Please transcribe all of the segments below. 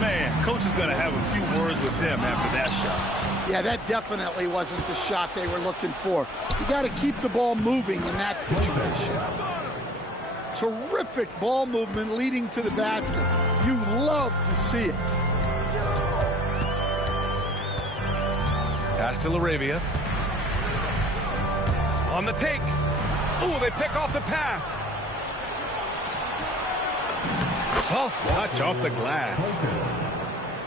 Man, coach is going to have a few words with him after that shot. Yeah, that definitely wasn't the shot they were looking for. You got to keep the ball moving in that situation. Terrific ball movement leading to the basket. You love to see it. Pass to LaRavia. On the take. Oh, they pick off the pass. Soft touch off the glass.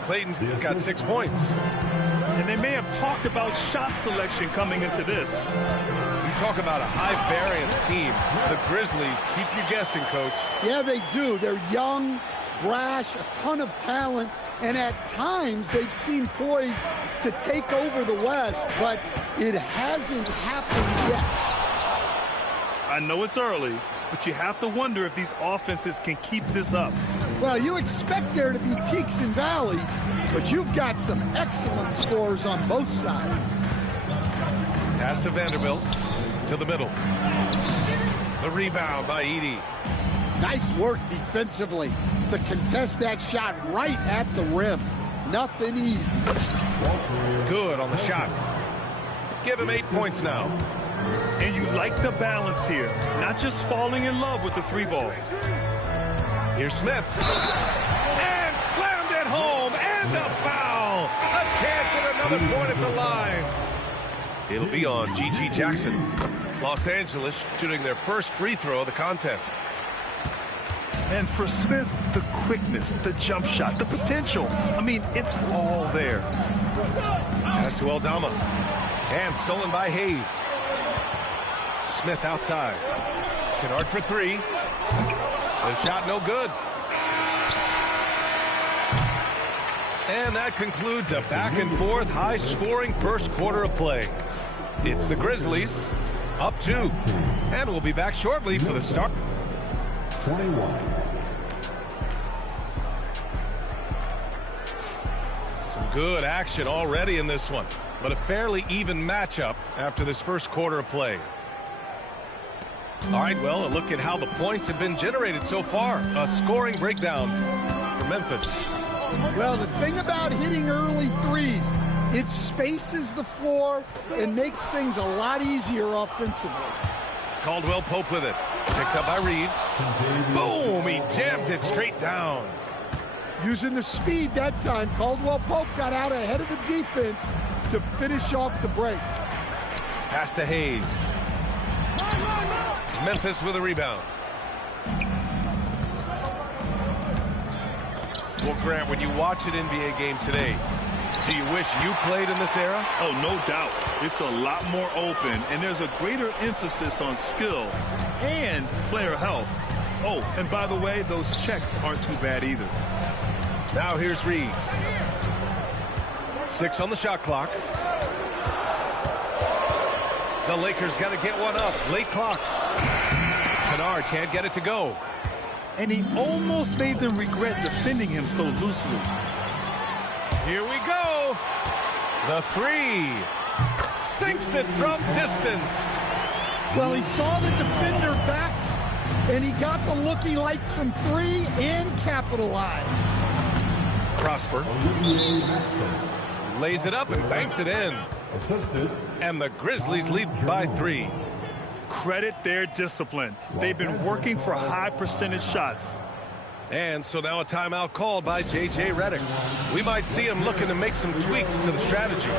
Clayton's got 6 points. And they may have talked about shot selection coming into this. You talk about a high-variance team. The Grizzlies keep you guessing, Coach. Yeah, they do. They're young, brash, a ton of talent, and at times they've seemed poised to take over the West, but it hasn't happened yet. I know it's early, but you have to wonder if these offenses can keep this up. Well, you expect there to be peaks and valleys, but you've got some excellent scores on both sides. Pass to Vanderbilt, to the middle. The rebound by Edey. Nice work defensively to contest that shot right at the rim. Nothing easy. Good on the shot. Give him 8 points now. And you like the balance here, not just falling in love with the three ball. Here's Smith. And slammed it home. And a foul. A chance at another point at the line. It'll be on G.G. Jackson. Los Angeles shooting their first free throw of the contest. And for Smith, the quickness, the jump shot, the potential. I mean, it's all there. Pass to Aldama. And stolen by Hayes. Smith outside. Kennard for three. The shot no good. And that concludes a back-and-forth, high-scoring first quarter of play. It's the Grizzlies up 2. And we'll be back shortly for the start. 21. Some good action already in this one, but a fairly even matchup after this first quarter of play. All right, well, a look at how the points have been generated so far. A scoring breakdown for Memphis. Well, the thing about hitting early threes, it spaces the floor and makes things a lot easier offensively. Caldwell Pope with it. Picked up by Reeves. Boom! He jams it straight down. Using the speed that time, Caldwell Pope got out ahead of the defense to finish off the break. Pass to Hayes. Memphis with a rebound. Well, Grant, when you watch an NBA game today, do you wish you played in this era? Oh, no doubt. It's a lot more open, and there's a greater emphasis on skill and player health. Oh, and by the way, those checks aren't too bad either. Now here's Reeves. 6 on the shot clock. The Lakers got to get one up. Late clock. Kennard can't get it to go. And he almost made them regret defending him so loosely. Here we go. The three. Sinks it from distance. Well, he saw the defender back, and he got the look he liked from three and capitalized. Prosper. Lays it up and banks it in. And the Grizzlies lead by 3. Credit their discipline. They've been working for high percentage shots. And so now a timeout called by J.J. Redick. We might see him looking to make some tweaks to the strategy.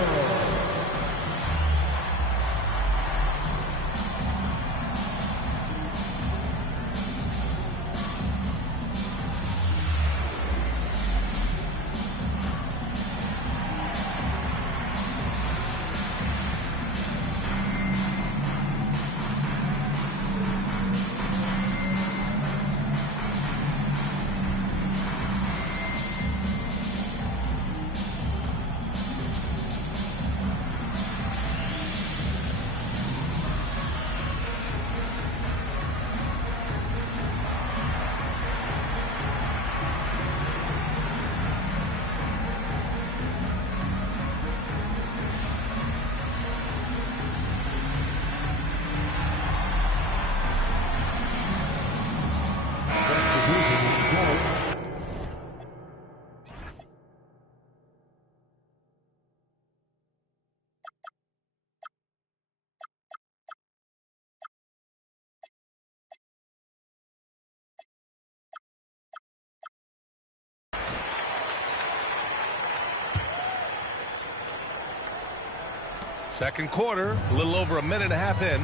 Second quarter, a little over a minute and a half in.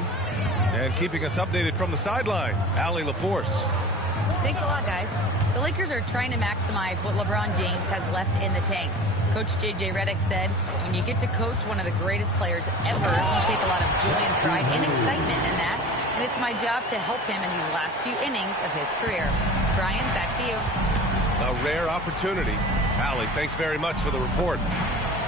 And keeping us updated from the sideline, Allie LaForce. Thanks a lot, guys. The Lakers are trying to maximize what LeBron James has left in the tank. Coach J.J. Redick said, when you get to coach one of the greatest players ever, you take a lot of joy and pride and excitement in that. And it's my job to help him in these last few innings of his career. Brian, back to you. A rare opportunity. Allie, thanks very much for the report.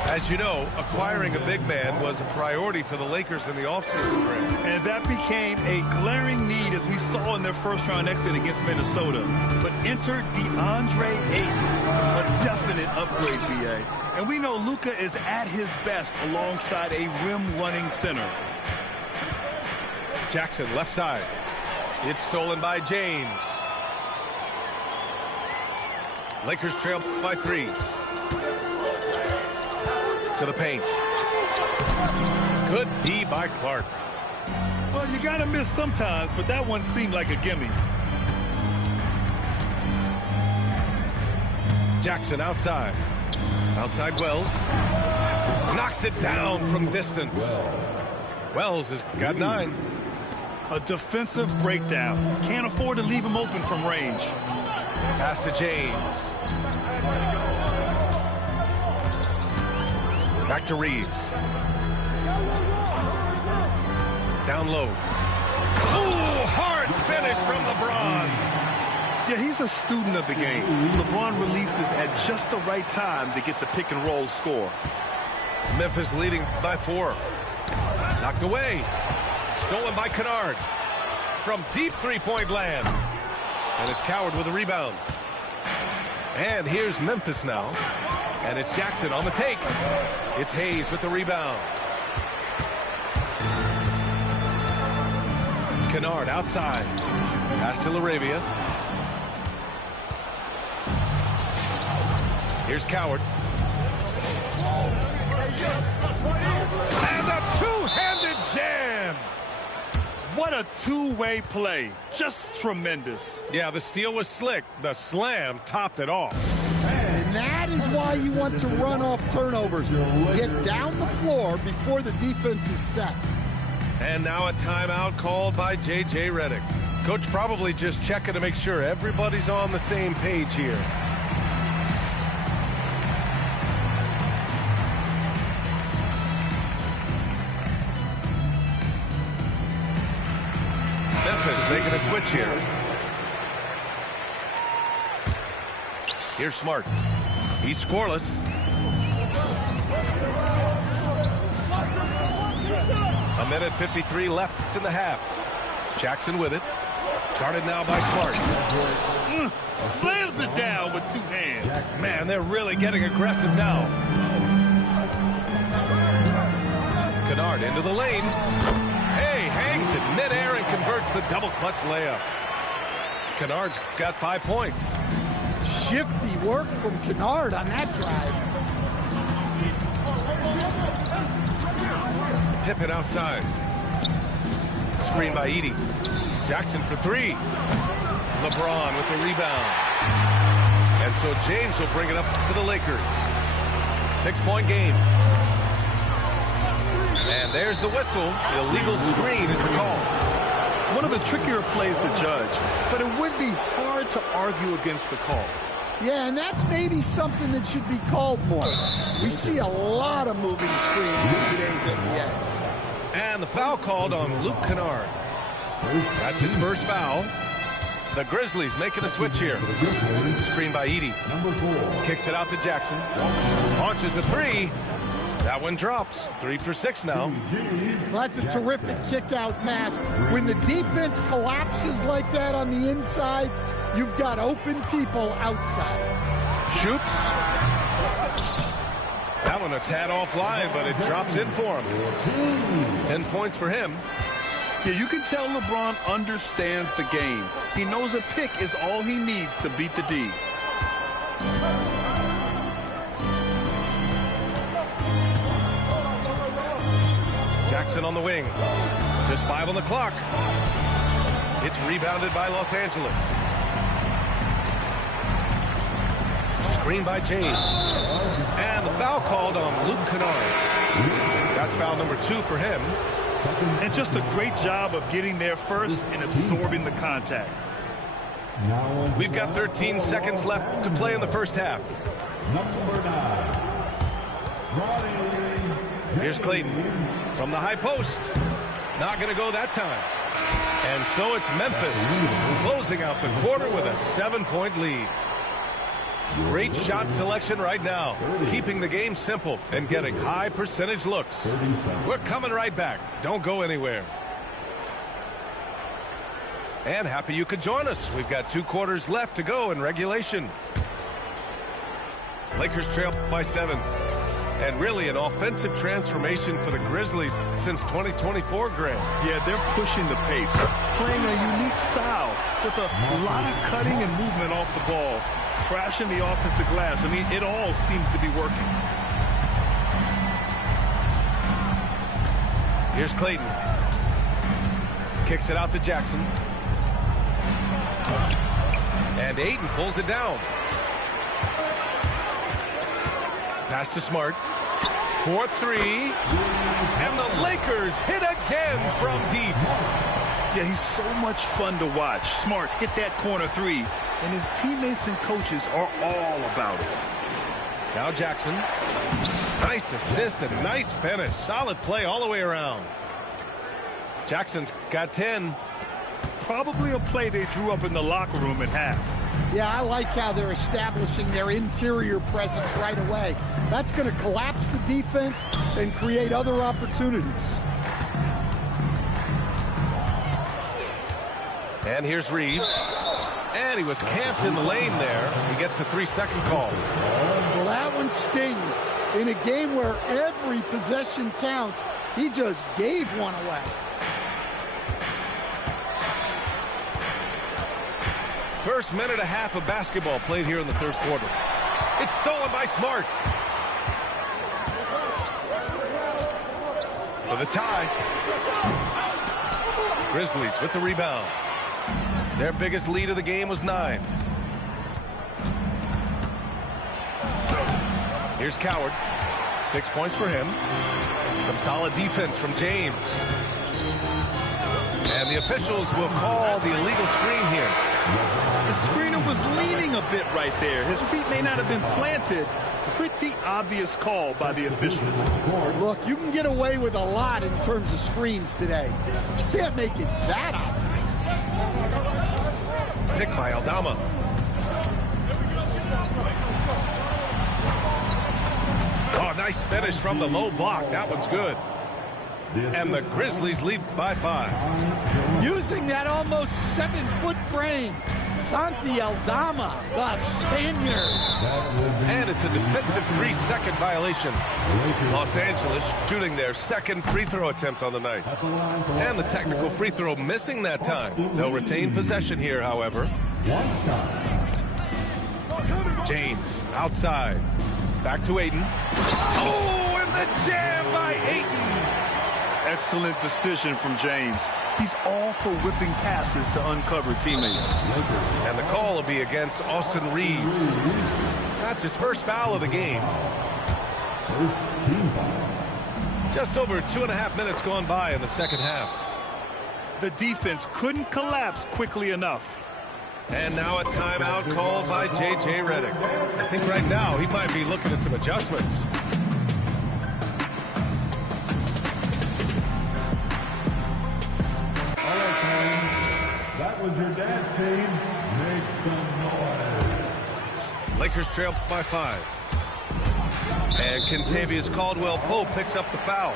As you know, acquiring a big man was a priority for the Lakers in the offseason, Greg. And that became a glaring need, as we saw in their first-round exit against Minnesota. But enter DeAndre Ayton, a definite upgrade, B.A. And we know Luka is at his best alongside a rim-running center. Jackson, left side. It's stolen by James. Lakers trail by 3. To the paint. Good D by Clark. Well, you got to miss sometimes, but that one seemed like a gimme. Jackson outside. Outside Wells. Knocks it down from distance. Wells has got 9. A defensive breakdown. Can't afford to leave him open from range. Pass to James. Back to Reeves. Down low. Ooh, hard finish from LeBron. Yeah, he's a student of the game. LeBron releases at just the right time to get the pick and roll score. Memphis leading by 4. Knocked away. Stolen by Kennard. From deep three-point land. And it's Coward with a rebound. And here's Memphis now. And it's Jackson on the take. It's Hayes with the rebound. Kennard outside. Pass to LaRavia. Here's Coward. And a two-handed jam. What a two-way play. Just tremendous. Yeah, the steal was slick. The slam topped it off. And that is why you want to run off turnovers. Get down the floor before the defense is set. And now a timeout called by J.J. Redick. Coach probably just checking to make sure everybody's on the same page here. Memphis making a switch here. Here's Smart. He's scoreless. A minute 53 left in the half. Jackson with it. Guarded now by Smart. Slams it down with 2 hands. Man, they're really getting aggressive now. Kennard into the lane. Hey, hangs it midair and converts the double clutch layup. Kennard's got 5 points. Shifty work from Kennard on that drive. Pippen outside. Screen by Edey. Jackson for 3. LeBron with the rebound. And so James will bring it up to the Lakers. 6-point game. And there's the whistle. Illegal screen is the call. One of the trickier plays to judge, but it would be hard to argue against the call. Yeah, and that's maybe something that should be called more. We see a lot of moving screens in today's NBA. And the foul called on Luke Kennard. That's his first foul. The Grizzlies making a switch here. Screen by Edey. Kicks it out to Jackson. Launches a 3. That one drops. 3 for 6 now. Well, that's a terrific kick-out pass. When the defense collapses like that on the inside, you've got open people outside. Shoots. That one a tad offline, but it drops in for him. 10 points for him. Yeah, you can tell LeBron understands the game. He knows a pick is all he needs to beat the D. Jackson on the wing. Just 5 on the clock. It's rebounded by Los Angeles. Screen by James. And the foul called on Luke Kennard. That's foul number 2 for him. And just a great job of getting there first and absorbing the contact. We've got 13 seconds left to play in the first half. Number 9. Here's Clayton from the high post. Not going to go that time. And so it's Memphis closing out the quarter with a 7-point lead. Great shot selection right now, keeping the game simple and getting high percentage looks. We're coming right back. Don't go anywhere. And happy you could join us. We've got 2 quarters left to go in regulation. Lakers trail by 7. And really an offensive transformation for the Grizzlies since 2024, Greg. Yeah, they're pushing the pace, playing a unique style with a lot of cutting and movement off the ball, crashing the offensive glass. I mean, it all seems to be working. Here's Clayton. Kicks it out to Jackson. And Ayton pulls it down. Pass to Smart. 4-3. And the Lakers hit again from deep. Yeah, he's so much fun to watch. Smart hit that corner 3, and his teammates and coaches are all about it. Now Jackson. Nice assist and nice finish. Solid play all the way around. Jackson's got 10. Probably a play they drew up in the locker room at half. Yeah, I like how they're establishing their interior presence right away. That's going to collapse the defense and create other opportunities. And here's Reeves. And he was camped in the lane there. He gets a 3-second call. Well, that one stings. In a game where every possession counts, he just gave one away. First minute and a half of basketball played here in the third quarter. It's stolen by Smart. For the tie. Grizzlies with the rebound. Their biggest lead of the game was 9. Here's Coward. 6 points for him. Some solid defense from James. And the officials will call the illegal screen here. The screener was leaning a bit right there. His feet may not have been planted. Pretty obvious call by the officials. Look, you can get away with a lot in terms of screens today. You can't make it that obvious. Pick by Aldama. Oh, nice finish from the low block. That one's good. And the Grizzlies lead by 5. Using that almost 7-foot frame, Santi Aldama, the Spaniard. And it's a defensive 3-second violation. Los Angeles shooting their second free throw attempt on the night. And the technical free throw missing that time. They'll retain possession here, however. James outside. Back to Ayton. Oh, and the jam by Ayton. Excellent decision from James. He's all for whipping passes to uncover teammates. And the call will be against Austin Reeves. That's his first foul of the game. First team foul. Just over 2.5 minutes gone by in the second half. The defense couldn't collapse quickly enough. And now a timeout called by J.J. Redick. I think right now he might be looking at some adjustments. That was your dance team. Make some noise. Lakers trail by 5. And Kentavious Caldwell-Pope picks up the foul.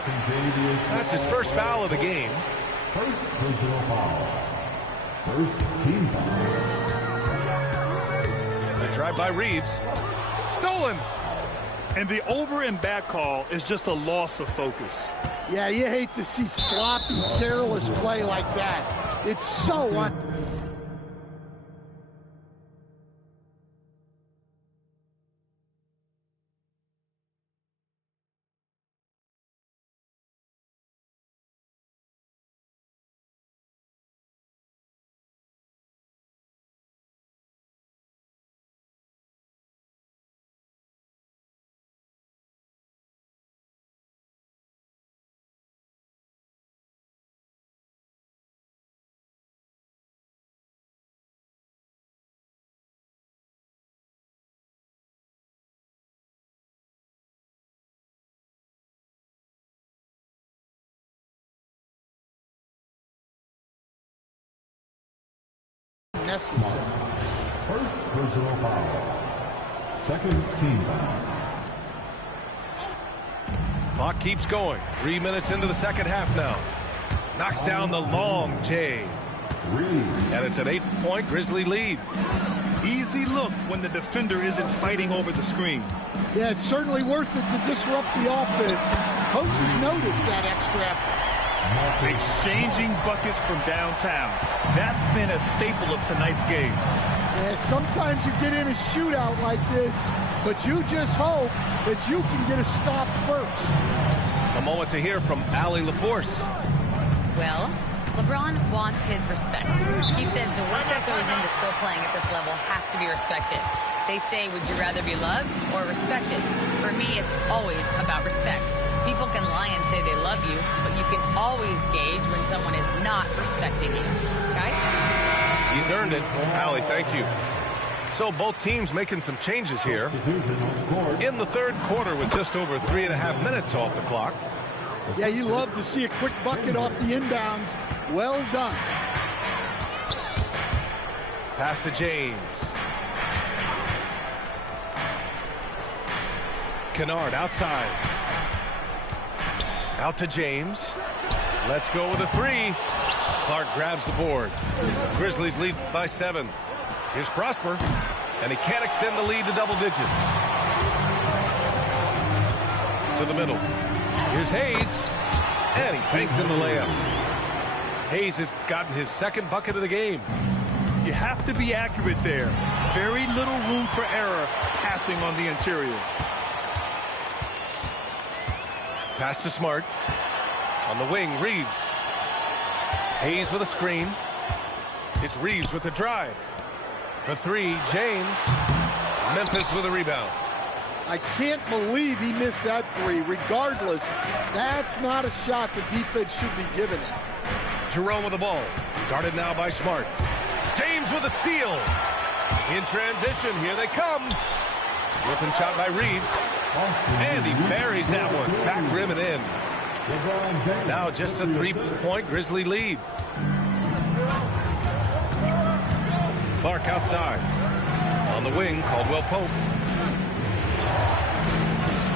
That's his first foul of the game. First personal foul. First team foul. The drive by Reeves. Stolen. And the over and back call is just a loss of focus. Yeah, you hate to see sloppy, careless play like that. It's so necessary. First personal foul. Second team foul. Clock keeps going. 3 minutes into the second half now. Knocks down the long J. And it's an 8-point Grizzly lead. Easy look when the defender isn't fighting over the screen. Yeah, it's certainly worth it to disrupt the offense. Coaches notice that extra effort. Exchanging buckets from downtown. That's been a staple of tonight's game. Yeah, sometimes you get in a shootout like this, but you just hope that you can get a stop first. A moment to hear from Allie LaForce. Well, LeBron wants his respect. He said the work that goes into still playing at this level has to be respected. They say, would you rather be loved or respected? For me, it's always about respect. People can lie and say they love you, but you can always gauge when someone is not respecting you. Guys? He's earned it. Allie, thank you. So both teams making some changes here. In the third quarter with just over 3.5 minutes off the clock. Yeah, you love to see a quick bucket off the inbounds. Well done. Pass to James. Kennard outside. Out to James. Let's go with a three. Clark grabs the board. Grizzlies lead by 7. Here's Prosper. And he can't extend the lead to double digits. To the middle. Here's Hayes. And he banks in the layup. Hayes has gotten his second bucket of the game. You have to be accurate there. Very little room for error passing on the interior. Pass to Smart. On the wing, Reeves. Hayes with a screen. It's Reeves with the drive. For 3, James. Memphis with a rebound. I can't believe he missed that 3. Regardless, that's not a shot the defense should be giving him. Jerome with the ball. Guarded now by Smart. James with a steal. In transition, here they come. Whipping shot by Reeves. And he buries that one. Back rim and in. Now just a 3-point Grizzly lead. Clark outside. On the wing, Caldwell Pope.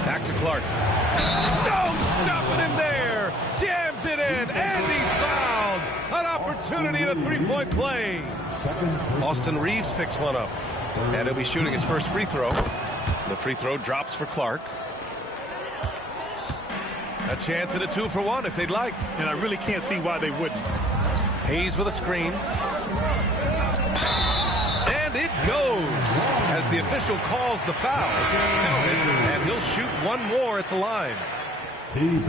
Back to Clark. No stopping him there. Jams it in, and he's fouled. An opportunity at a 3-point play. Austin Reeves picks one up. And he'll be shooting his first free throw. The free throw drops for Clark. A chance at a 2-for-1 if they'd like. And I really can't see why they wouldn't. Hayes with a screen. And it goes as the official calls the foul. And he'll shoot one more at the line.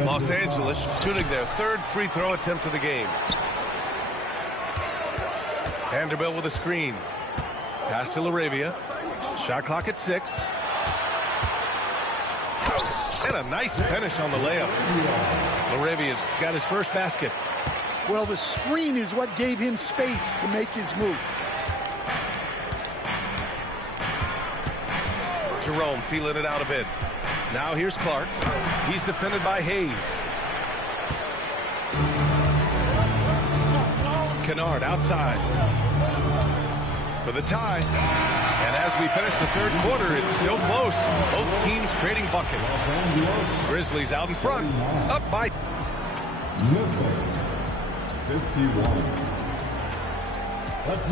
Los Angeles shooting their third free throw attempt of the game. Vanderbilt with a screen. Pass to LaRavia. Shot clock at 6. And a nice finish on the layup. LaRavia's got his first basket. Well, the screen is what gave him space to make his move. Jerome feeling it out a bit. Now here's Clark. He's defended by Hayes. Kennard outside for the tie. And as we finish the third quarter, it's still close. Both teams trading buckets. Grizzlies out in front, up by 51.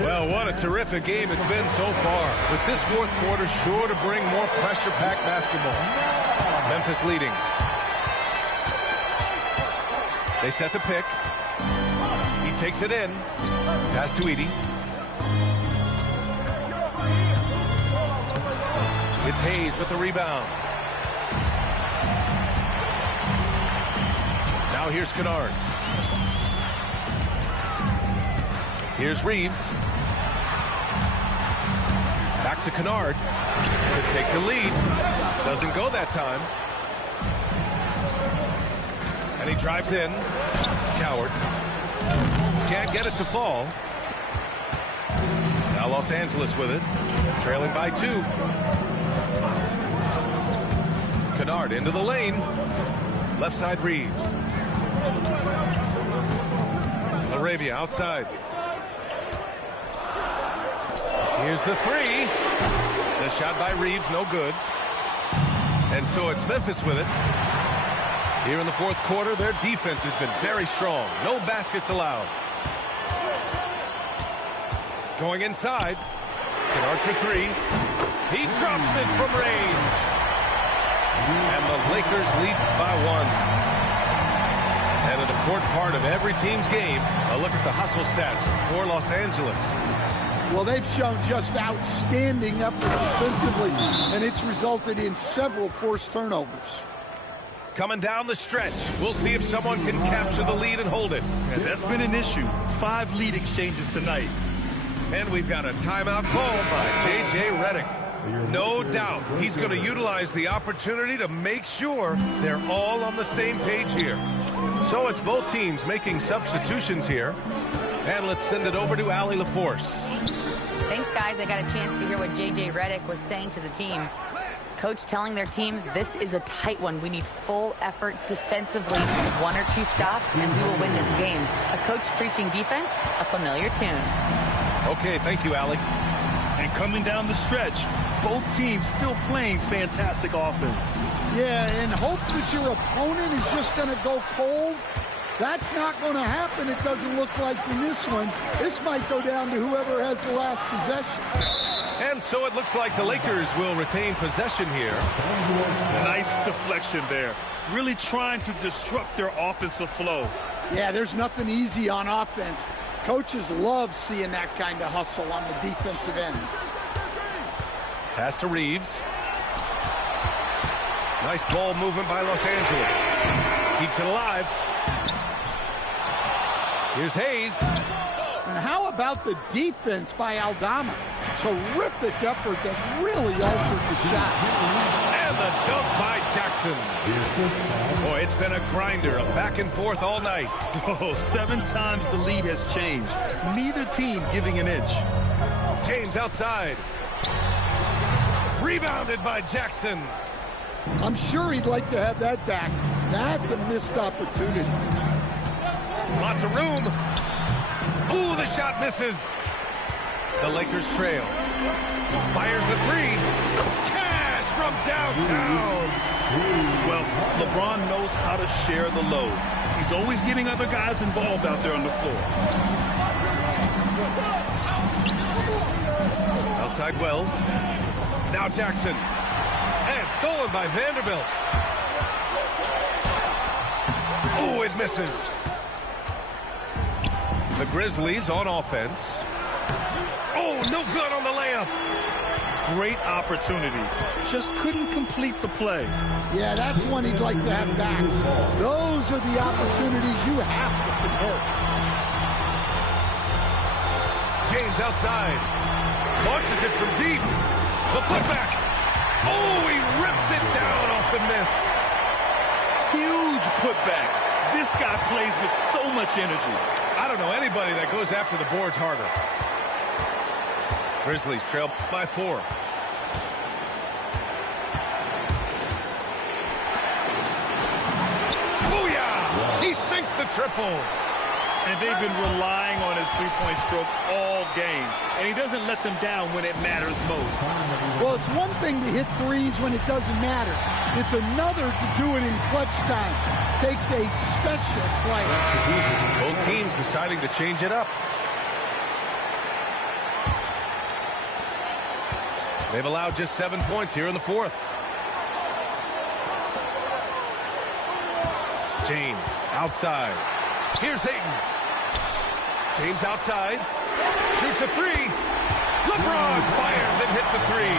Well, what a terrific game it's been so far. With this fourth quarter sure to bring more pressure-packed basketball. Memphis leading. They set the pick. He takes it in. Pass to Edey. It's Hayes with the rebound. Now here's Kennard. Here's Reeves. Back to Kennard. Could take the lead. Doesn't go that time. And he drives in. Coward. Can't get it to fall. Now Los Angeles with it. Trailing by 2. Kennard into the lane. Left side Reeves. LaRavia outside. Here's the three. The shot by Reeves, no good. And so it's Memphis with it. Here in the fourth quarter, their defense has been very strong. No baskets allowed. Going inside. Kennard for three. He drops it from range. And the Lakers lead by one. And an important part of every team's game, a look at the hustle stats for Los Angeles. Well, they've shown just outstanding effort defensively, and it's resulted in several forced turnovers. Coming down the stretch, we'll see if someone can capture the lead and hold it. And that's been an issue. 5 lead exchanges tonight. And we've got a timeout called by J.J. Redick. No doubt he's going to utilize the opportunity to make sure they're all on the same page here. So it's both teams making substitutions here. And let's send it over to Allie LaForce. Thanks, guys. I got a chance to hear what J.J. Redick was saying to the team. Coach telling their team, this is a tight one. We need full effort defensively, 1 or 2 stops, and we will win this game. A coach preaching defense, a familiar tune. Okay, thank you, Allie. And coming down the stretch, both teams still playing fantastic offense. Yeah, in hopes that your opponent is just going to go cold, that's not going to happen, it doesn't look like in this one. This might go down to whoever has the last possession. And so it looks like the Lakers will retain possession here. Nice deflection there. Really trying to disrupt their offensive flow. Yeah, there's nothing easy on offense. Coaches love seeing that kind of hustle on the defensive end. Pass to Reeves. Nice ball movement by Los Angeles. Keeps it alive. Here's Hayes. And how about the defense by Aldama? Terrific effort that really altered the shot. And the dunk by Jackson. Boy, it's been a grinder, a back and forth all night. Oh, 7 times the lead has changed. Neither team giving an inch. James outside. Rebounded by Jackson. I'm sure he'd like to have that back. That's a missed opportunity. Lots of room. Ooh, the shot misses. The Lakers trail. Fires the three. Cash from downtown. Well, LeBron knows how to share the load. He's always getting other guys involved out there on the floor. Outside Wells. Now Jackson. And stolen by Vanderbilt. Ooh, it misses. The Grizzlies on offense. Oh, no good on the layup. Great opportunity. Just couldn't complete the play. Yeah, that's one he'd like to have back. Those are the opportunities you have to convert. James outside. Launches it from deep. The putback. Oh, he rips it down off the miss. Huge putback. This guy plays with so much energy. I don't know anybody that goes after the boards harder. Grizzlies trail by 4. Booyah! He sinks the triple. And they've been relying on his three-point stroke all game. And he doesn't let them down when it matters most. Well, it's one thing to hit threes when it doesn't matter. It's another to do it in clutch time. Takes a special player. Both teams deciding to change it up. They've allowed just 7 points here in the fourth. James outside. Here's Ayton. James outside. Shoots a three. LeBron fires and hits a three.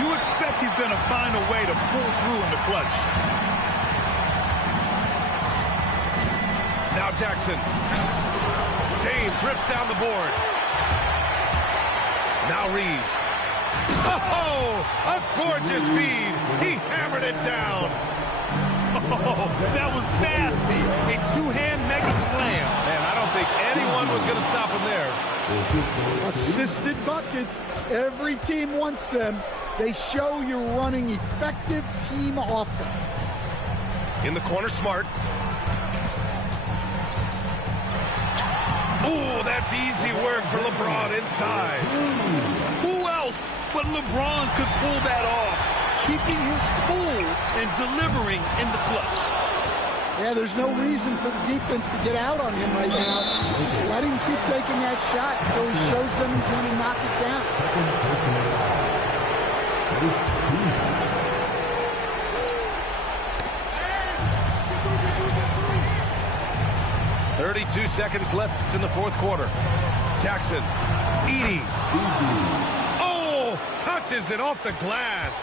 You expect he's going to find a way to pull through in the clutch. Now Jackson. James rips down the board. Now Reeves. Oh, a gorgeous feed. He hammered it down. Oh, that was nasty. A two-hand mega slam. Man, I don't think anyone was going to stop him there. Assisted buckets. Every team wants them. They show you're running effective team offense. In the corner, Smart. Oh, that's easy work for LeBron inside. Who else but LeBron could pull that off? Keeping his cool and delivering in the clutch. Yeah, there's no reason for the defense to get out on him right now. Just let him keep taking that shot until he shows them he's going to knock it down. 32 seconds left in the fourth quarter. Jackson, Edey. Oh, touches it off the glass.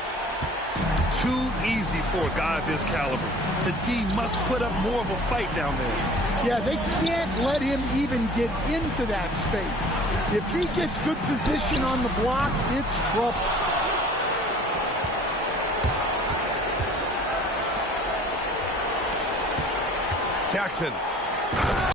Too easy for a guy of his caliber. The D must put up more of a fight down there. Yeah, they can't let him even get into that space. If he gets good position on the block, it's trouble. Jackson